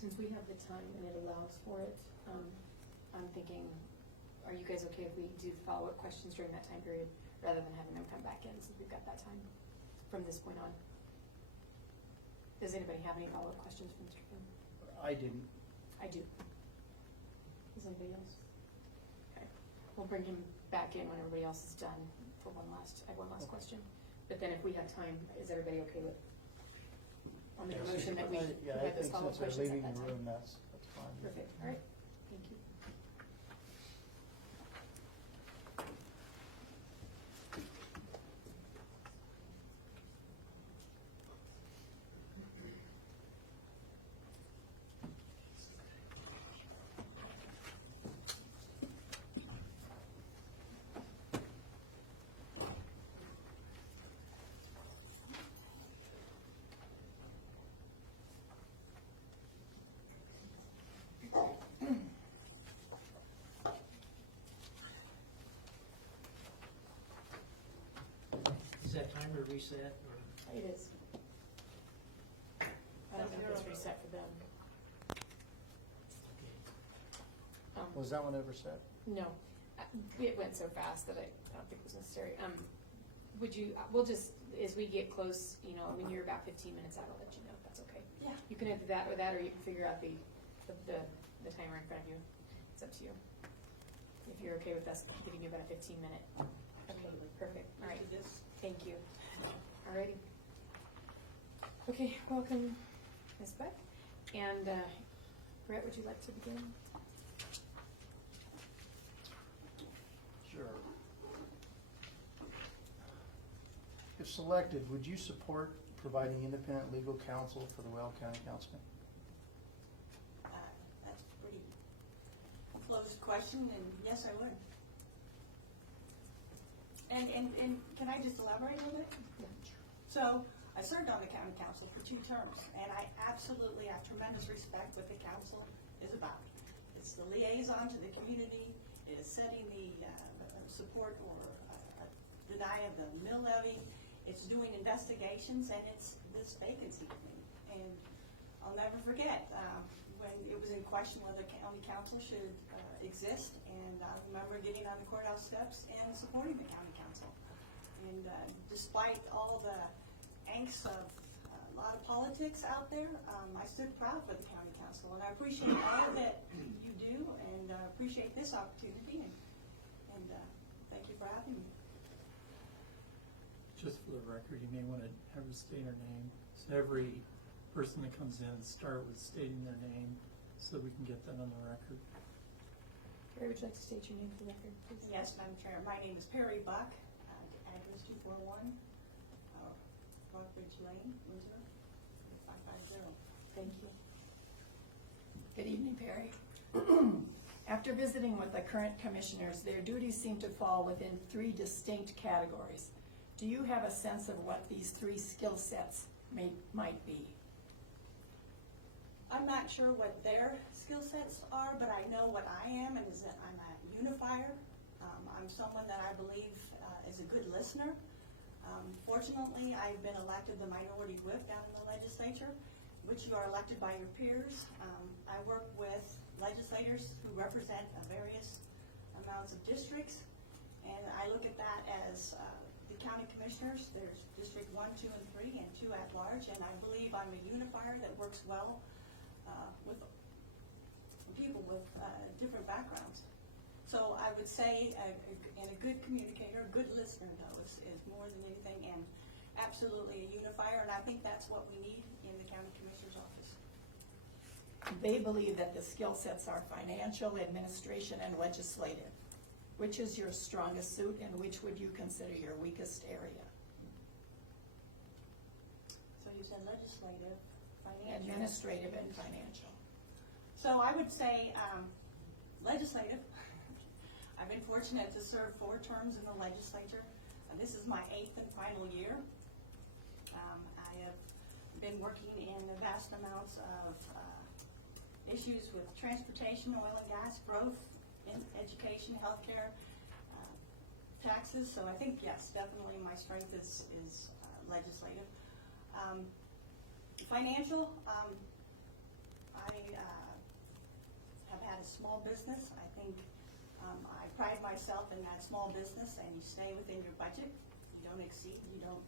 Since we have the time and it allows for it, I'm thinking, are you guys okay if we do follow-up questions during that time period, rather than having them come back in, since we've got that time from this point on? Does anybody have any follow-up questions for Mr. Kim? I didn't. I do. Does anybody else? Okay, we'll bring him back in when everybody else is done for I have one last question. But then if we have time, is everybody okay with, I'll make a motion that we have those follow-up questions at that time. Room, that's fine. Perfect, all right, thank you. Is that timer reset or? It is. I don't know if it's reset for them. Was that one ever set? No, it went so fast that I don't think it was necessary. Would you, we'll just, as we get close, you know, when you're about 15 minutes out, I'll let you know if that's okay. Yeah. You can enter that or that, or you can figure out the timer in front of you. It's up to you. If you're okay with us giving you about a 15-minute. Okay, perfect, all right. Thank you. Alrighty. Okay, welcome, Ms. Beck. And Brett, would you like to begin? Sure. If selected, would you support providing independent legal counsel for the Weld County Council? That's a pretty closed question, and yes, I would. And can I just elaborate a little bit? So I served on the county council for 2 terms, and I absolutely have tremendous respect what the council is about. It's the liaison to the community. It is setting the support or deny of the mill levy. It's doing investigations, and it's this vacancy thing. And I'll never forget when it was in question whether county council should exist, and I remember getting on the courthouse steps and supporting the county council. And despite all the angst of a lot of politics out there, I stood proud for the county council, and I appreciate all that you do, and appreciate this opportunity, and thank you for having me. Just for the record, you may want to have her state her name. So every person that comes in, start with stating their name so we can get that on the record. Perry, would you like to state your name for the record, please? Yes, Madam Chair. My name is Perry Buck, address 241 Rockbridge Lane, Windsor, 550. Thank you. Good evening, Perry. After visiting with the current commissioners, their duties seem to fall within 3 distinct categories. Do you have a sense of what these 3 skill sets might be? I'm not sure what their skill sets are, but I know what I am, and is that I'm a unifier. I'm someone that I believe is a good listener. Fortunately, I've been elected the minority whip down in the legislature, which you are elected by your peers. I work with legislators who represent various amounts of districts, and I look at that as the county commissioners. There's District 1, 2, and 3, and 2 at large, and I believe I'm a unifier that works well with people with different backgrounds. So I would say, and a good communicator, a good listener though, is more than anything, and absolutely a unifier, and I think that's what we need in the county commissioner's office. They believe that the skill sets are financial, administration, and legislative. Which is your strongest suit, and which would you consider your weakest area? So you said legislative, financial. Administrative and financial. So I would say legislative. I've been fortunate to serve 4 terms in the legislature. This is my 8th and final year. I have been working in vast amounts of issues with transportation, oil and gas, growth, in education, healthcare, taxes. So I think, yes, definitely my strength is legislative. Financial, I have had a small business. I think I pride myself in that small business, and you stay within your budget. You don't exceed, you don't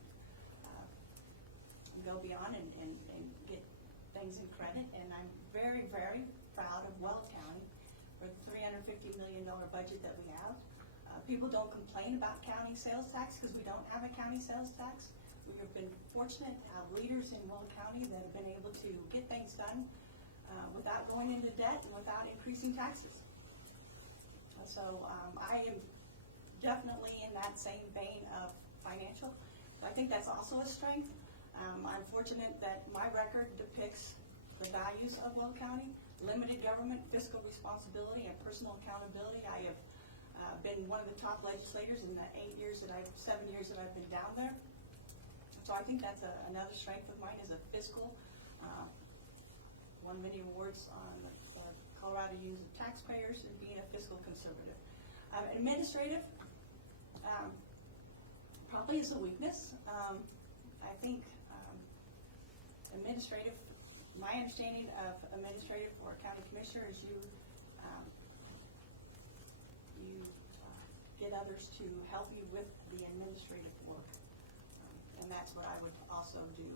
go beyond and get things in credit. And I'm very, very proud of Weld County for the $350 million budget that we have. People don't complain about county sales tax because we don't have a county sales tax. We have been fortunate to have leaders in Weld County that have been able to get things done without going into debt and without increasing taxes. So I am definitely in that same vein of financial. I think that's also a strength. I'm fortunate that my record depicts the values of Weld County: limited government, fiscal responsibility, and personal accountability. I have been one of the top legislators in the 7 years that I've been down there. So I think that's another strength of mine, is a fiscal. Won many awards on the Colorado use of taxpayers and being a fiscal conservative. Administrative probably is a weakness. I think administrative, my understanding of administrative for a county commissioner is you get others to help you with the administrative work. And that's what I would also do,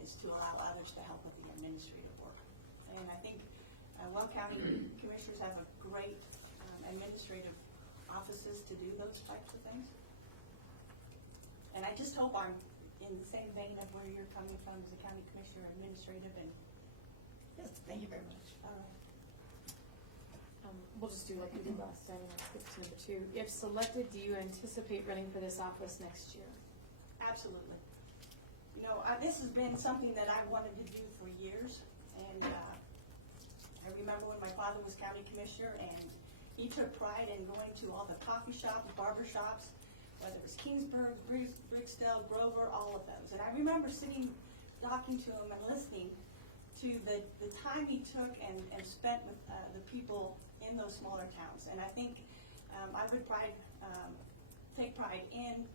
is to allow others to help with the administrative work. And I think Weld County commissioners have a great administrative offices to do those types of things. And I just hope I'm in the same vein of where you're coming from as a county commissioner, administrative, and Yes, thank you very much. We'll just do like we did last time, and skip to number 2. If selected, do you anticipate running for this office next year? absolutely. You know, this has been something that I wanted to do for years, and I remember when my father was county commissioner, and he took pride in going to all the coffee shops, barber shops, whether it was Kingsburg, Bricksdale, Grover, all of those. And I remember sitting, talking to him and listening to the time he took and spent with the people in those smaller towns. And I think I would take pride in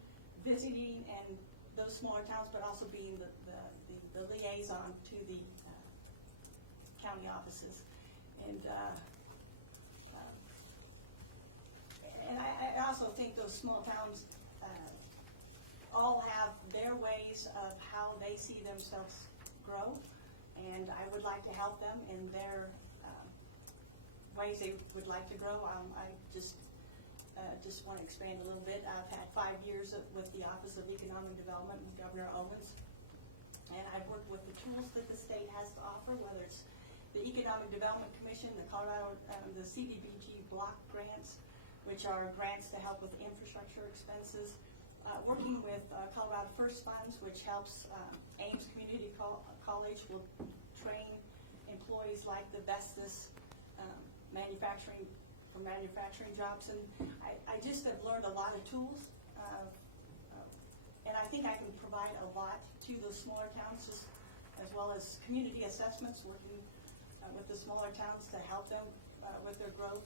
visiting and those smaller towns, but also being the liaison to the county offices. And I also think those small towns all have their ways of how they see themselves grow, and I would like to help them in their ways they would like to grow. I just want to expand a little bit. I've had 5 years with the Office of Economic Development with Governor Owens, and I've worked with the tools that the state has to offer, whether it's the Economic Development Commission, the Colorado, the CDBG block grants, which are grants to help with infrastructure expenses. Working with Colorado First Funds, which helps Ames Community College will train employees like the Vestas manufacturing jobs. And I just have learned a lot of tools, and I think I can provide a lot to those smaller towns, just as well as community assessments, working with the smaller towns to help them with their growth.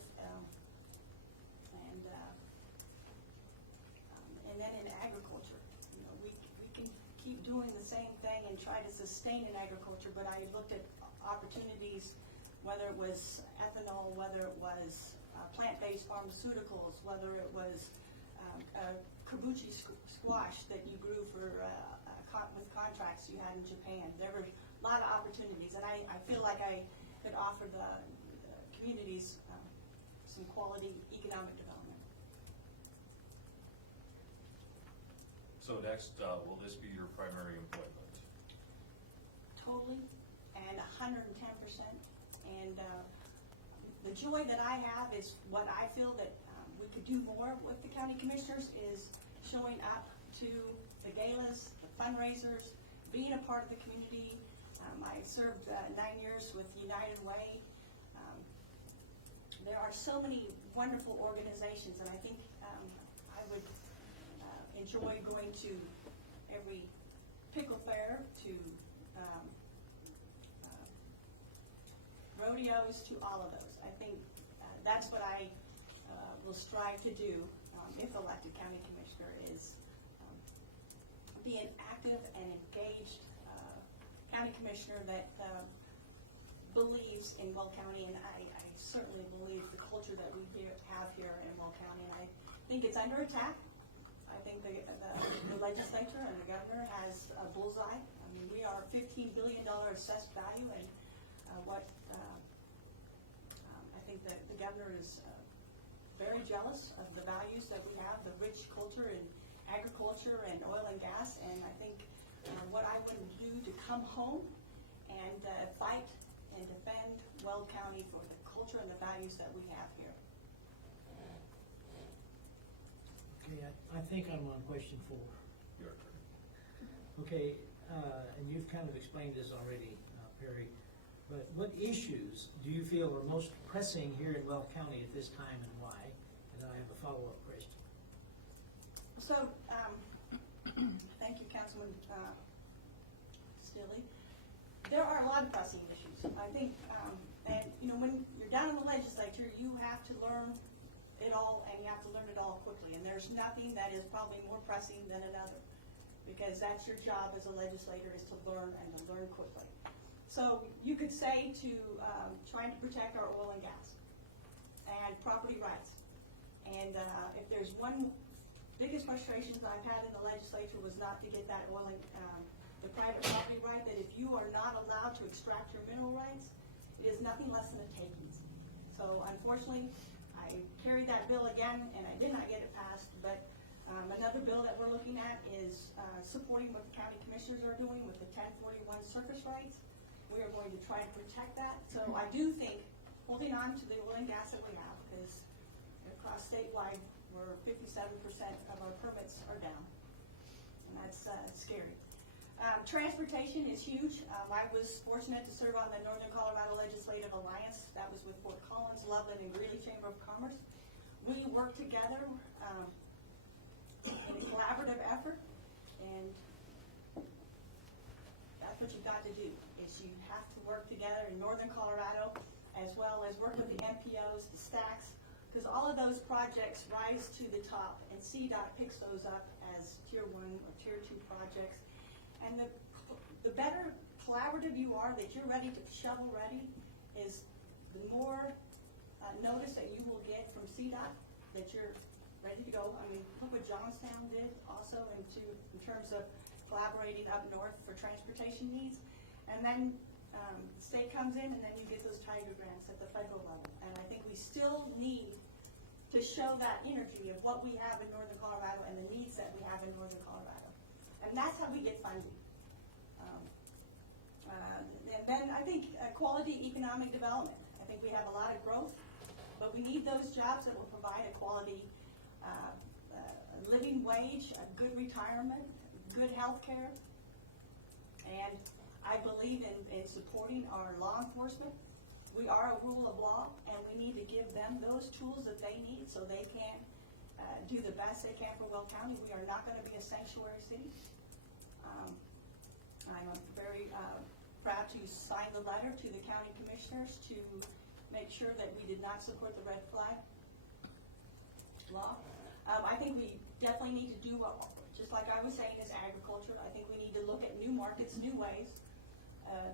And then in agriculture, you know, we can keep doing the same thing and try to sustain in agriculture, but I looked at opportunities, whether it was ethanol, whether it was plant-based pharmaceuticals, whether it was kabuchi squash that you grew for with contracts you had in Japan. There were a lot of opportunities, and I feel like I could offer the communities some quality economic development. So next, will this be your primary employment? Totally, and 110%. And the joy that I have is what I feel that we could do more with the county commissioners is showing up to the galas, the fundraisers, being a part of the community. I served 9 years with United Way. There are so many wonderful organizations, and I think I would enjoy going to every pickle fair, to rodeos to all of those. I think that's what I will strive to do if elected county commissioner is be an active and engaged county commissioner that believes in Weld County, and I certainly believe the culture that we have here in Weld County. And I think it's under attack. I think the legislature and the governor has a bullseye. I mean, we are $15 billion assessed value, and I think that the governor is very jealous of the values that we have, the rich culture in agriculture and oil and gas. And I think what I wouldn't do to come home and fight and defend Weld County for the culture and the values that we have here. Okay, I think I'm on question 4. Your turn. Okay, and you've kind of explained this already, Perry, but what issues do you feel are most pressing here in Weld County at this time, and why? And then I have a follow-up question. So, thank you, Councilman Stilley. There are a lot of pressing issues. I think, and you know, when you're down in the legislature, you have to learn it all, and you have to learn it all quickly. And there's nothing that is probably more pressing than another, because that's your job as a legislator, is to learn and to learn quickly. So you could say to trying to protect our oil and gas and property rights. And if there's one biggest frustrations I've had in the legislature was not to get that oil and the private property right, that if you are not allowed to extract your mineral rights, it is nothing less than a takings. So unfortunately, I carried that bill again, and I did not get it passed. But another bill that we're looking at is supporting what the county commissioners are doing with the 1041 surface rights. We are going to try to protect that. So I do think holding on to the oil and gas that we have, because across statewide, we're 57% of our permits are down, and that's scary. Transportation is huge. I was fortunate to serve on the Northern Colorado Legislative Alliance. That was with Fort Collins, Loveland, and Greeley Chamber of Commerce. We work together in a collaborative effort, and that's what you've got to do, is you have to work together in Northern Colorado, as well as work with the MPOs, the stacks, because all of those projects rise to the top, and CDOT picks those up as Tier 1 or Tier 2 projects. And the better collaborative you are, that you're ready to shovel ready, is the more notice that you will get from CDOT that you're ready to go. I mean, look what Johnstown did also in terms of collaborating up north for transportation needs. And then the state comes in, and then you get those Tiger grants at the federal level. And I think we still need to show that energy of what we have in Northern Colorado and the needs that we have in Northern Colorado. And that's how we get funding. And then I think quality economic development. I think we have a lot of growth, but we need those jobs that will provide a quality living wage, a good retirement, good health care. And I believe in supporting our law enforcement. We are a rule of law, and we need to give them those tools that they need so they can do the best they can for Weld County. We are not going to be a sanctuary city. I'm very proud to sign the letter to the county commissioners to make sure that we did not support the red flag law. I think we definitely need to do what, just like I was saying, is agriculture. I think we need to look at new markets, new ways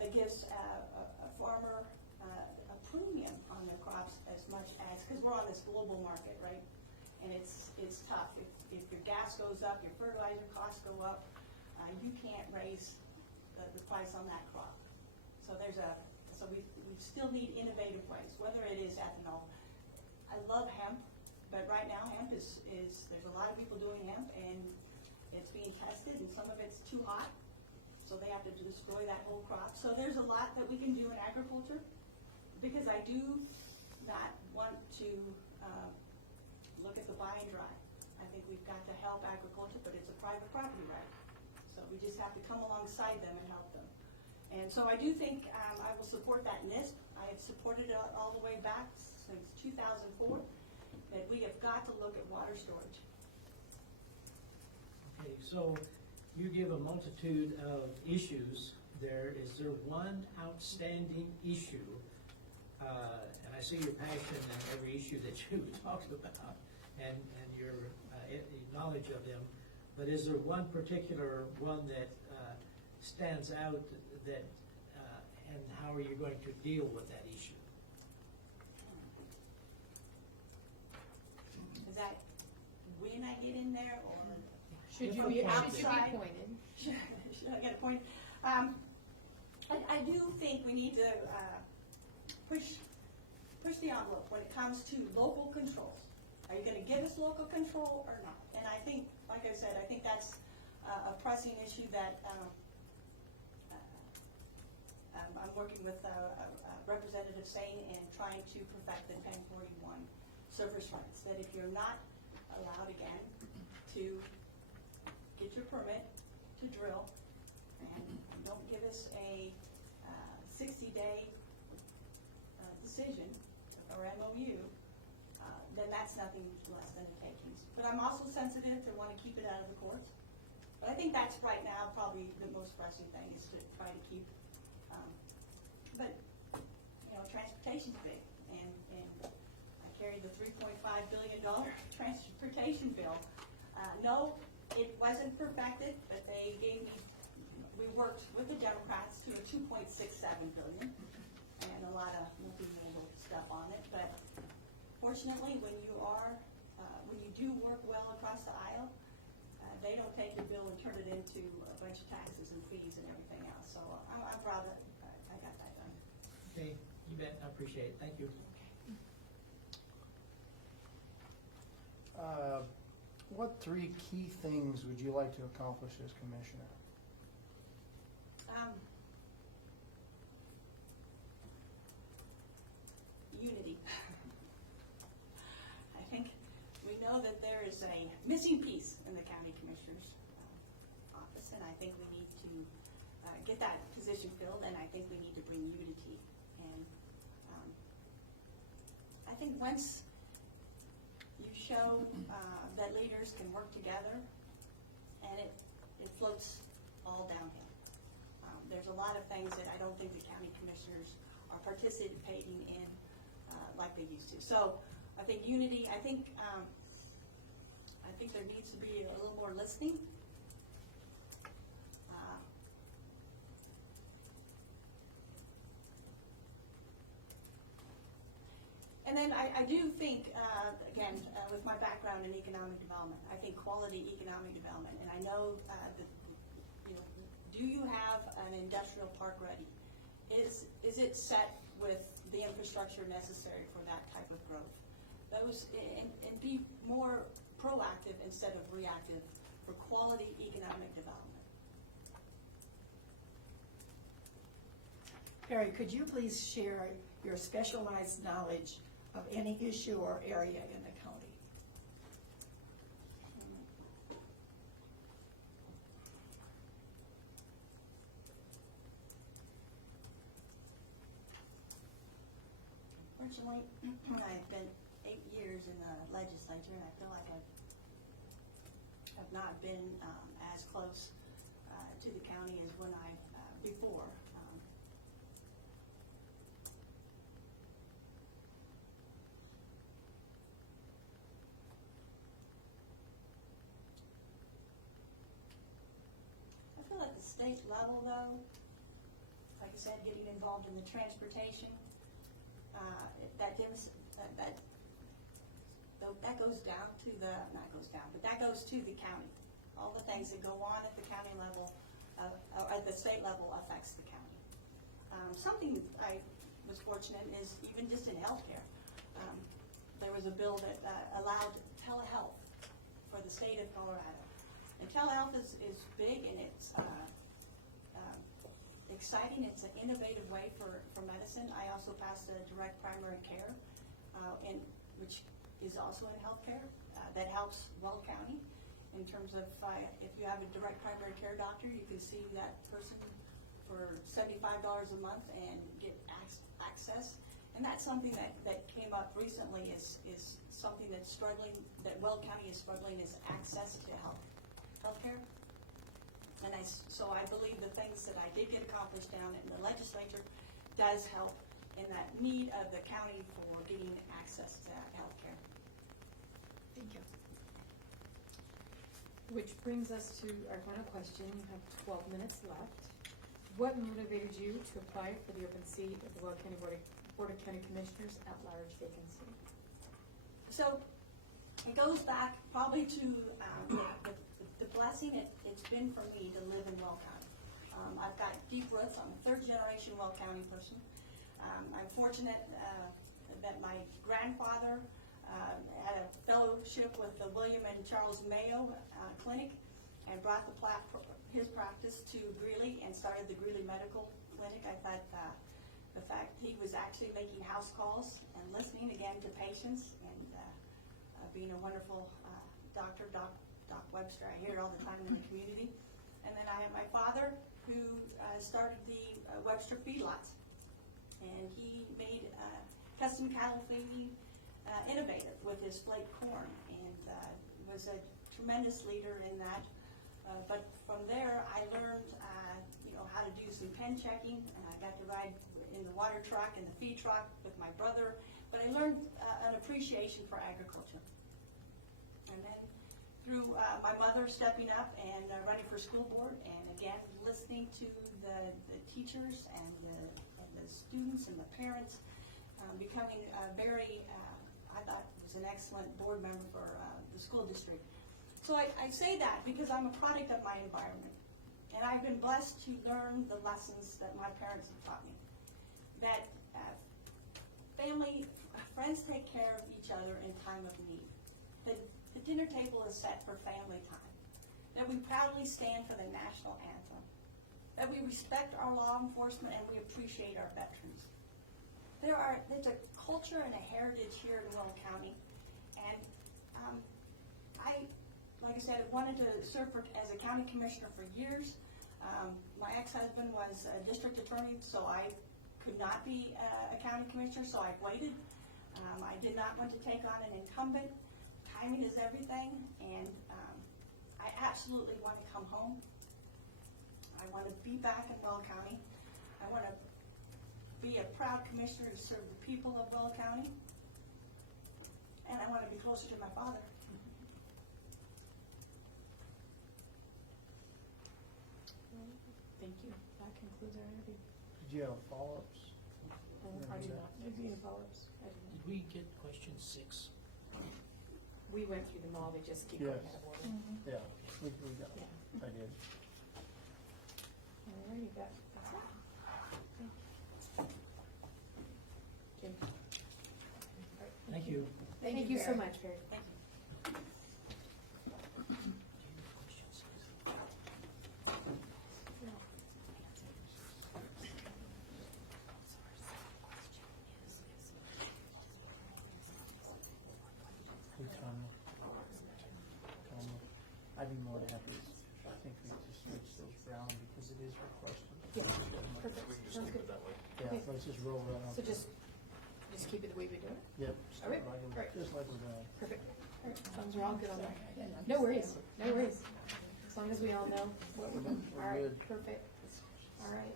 that gives a farmer a premium on their crops as much as, because we're on this global market, right? And it's tough. If your gas goes up, your fertilizer costs go up, you can't raise the price on that crop. So we still need innovative ways, whether it is ethanol. I love hemp, but right now hemp is there's a lot of people doing hemp, and it's being tested, and some of it's too hot, so they have to destroy that whole crop. So there's a lot that we can do in agriculture, because I do not want to look at the buy and dry. I think we've got to help agriculture, but it's a private property right. So we just have to come alongside them and help them. And so I do think I will support that NISP. I have supported it all the way back since 2004, that we have got to look at water storage. Okay, so you give a multitude of issues there. Is there one outstanding issue and I see your passion in every issue that you talk about, and your knowledge of them. But is there one particular one that stands out that, and how are you going to deal with that issue? Is that when I get in there, or Should you If be appointed. appointed? should I get appointed? I do think we need to push the envelope when it comes to local controls. Are you gonna give us local control or not? And I think, like I said, I think that's a pressing issue that I'm working with Representative Sane and trying to perfect the 1041 service rights. That if you're not allowed again to get your permit to drill and don't give us a 60-day decision or MOU, then that's nothing less than a takings. But I'm also sensitive to want to keep it out of the courts. But I think that's right now probably the most pressing thing is to try to keep, but, you know, transportation's big. And I carry the $3.5 billion transportation bill. No, it wasn't perfected, but they gave me, we worked with the Democrats to a $2.67 billion and a lot of multi-modal stuff on it. But fortunately, when you do work well across the aisle, they don't take your bill and turn it into a bunch of taxes and fees and everything else. So I'm proud that I got that done. Okay, you bet, I appreciate it, thank you. What 3 key things would you like to accomplish as commissioner? Unity. I think we know that there is a missing piece in the county commissioner's office, and I think we need to get that position filled, and I think we need to bring unity. And I think once you show that leaders can work together, and it floats all downhill. There's a lot of things that I don't think the county commissioners are participating in like they used to. So I think unity. I think there needs to be a little more listening. And then I do think, again, with my background in economic development, I think quality economic development, and I know that, you know, do you have an industrial park ready? Is it set with the infrastructure necessary for that type of growth? Those, and be more proactive instead of reactive for quality economic development. Perry, could you please share your specialized knowledge of any issue or area in the county? Unfortunately, I've been 8 years in the legislature, and I feel like I have not been as close to the county as when I before. I feel at the state level, though, like I said, getting involved in the transportation. That goes down to the, not goes down, but that goes to the county. All the things that go on at the county level, or at the state level affects the county. Something I was fortunate is even just in healthcare. There was a bill that allowed telehealth for the state of Colorado. And telehealth is big, and it's exciting. It's an innovative way for medicine. I also passed a direct primary care, which is also in healthcare. That helps Weld County in terms of if you have a direct primary care doctor, you can see that person for $75 a month and get access. And that's something that came up recently is something that's struggling, that Weld County is struggling, is access to healthcare. And so I believe the things that I did get accomplished down in the legislature does help in that need of the county for getting access to healthcare. Thank you. Which brings us to our final question. You have 12 minutes left. What motivated you to apply for the open seat of the Weld County Board of County Commissioners at-large vacancy? So it goes back probably to the blessing it's been for me to live in Weld County. I've got deep roots. I'm a third-generation Weld County person. I'm fortunate that my grandfather had a fellowship with the William and Charles Mayo Clinic and brought his practice to Greeley and started the Greeley Medical Clinic. I thought the fact he was actually making house calls and listening again to patients and being a wonderful doctor, Doc Webster. I hear it all the time in the community. And then I have my father who started the Webster feedlots, and he made custom cattle feeding innovative with his flake corn, and was a tremendous leader in that. But from there, I learned, how to do some pen checking, and I got to ride in the water truck and the feed truck with my brother. But I learned an appreciation for agriculture. And then through my mother stepping up and running for school board, and again listening to the teachers and the students and the parents, becoming a very, I thought was an excellent board member for the school district. So I say that because I'm a product of my environment, and I've been blessed to learn the lessons that my parents have taught me. That friends take care of each other in time of need. The dinner table is set for family time. That we proudly stand for the national anthem. That we respect our law enforcement and we appreciate our veterans. There's a culture and a heritage here in Weld County, and like I said, I wanted to serve as a county commissioner for years. My ex-husband was a district attorney, so I could not be a county commissioner, so I waited. I did not want to take on an incumbent. Timing is everything, and I absolutely want to come home. I want to be back in Weld County. I want to be a proud commissioner to serve the people of Weld County, and I want to be closer to my father. Thank you. That concludes our interview. Did you have follow-ups? I do not. Did you have any follow-ups? I do not. Did we get question 6? We went through them all. They just keep Yes. going out of order. Yeah, we got, Yeah. I did. Alrighty, that's it. Jim. Thank you. Thank you so Barry. much, Barry. Thank you. Hey, Tom. I'd be more than happy. I think we just switch those around because it is your question. Yeah, perfect. We can just Sounds keep good. it that way. Yeah, Okay. let's just roll right on. So just keep it the way we do it? Yep. just All right, like we're- all right. Just like we're doing. Perfect. All right, as long as we're all good on that. No worries, no worries. As long as we all know what we're doing. We're All right, good. perfect. All right.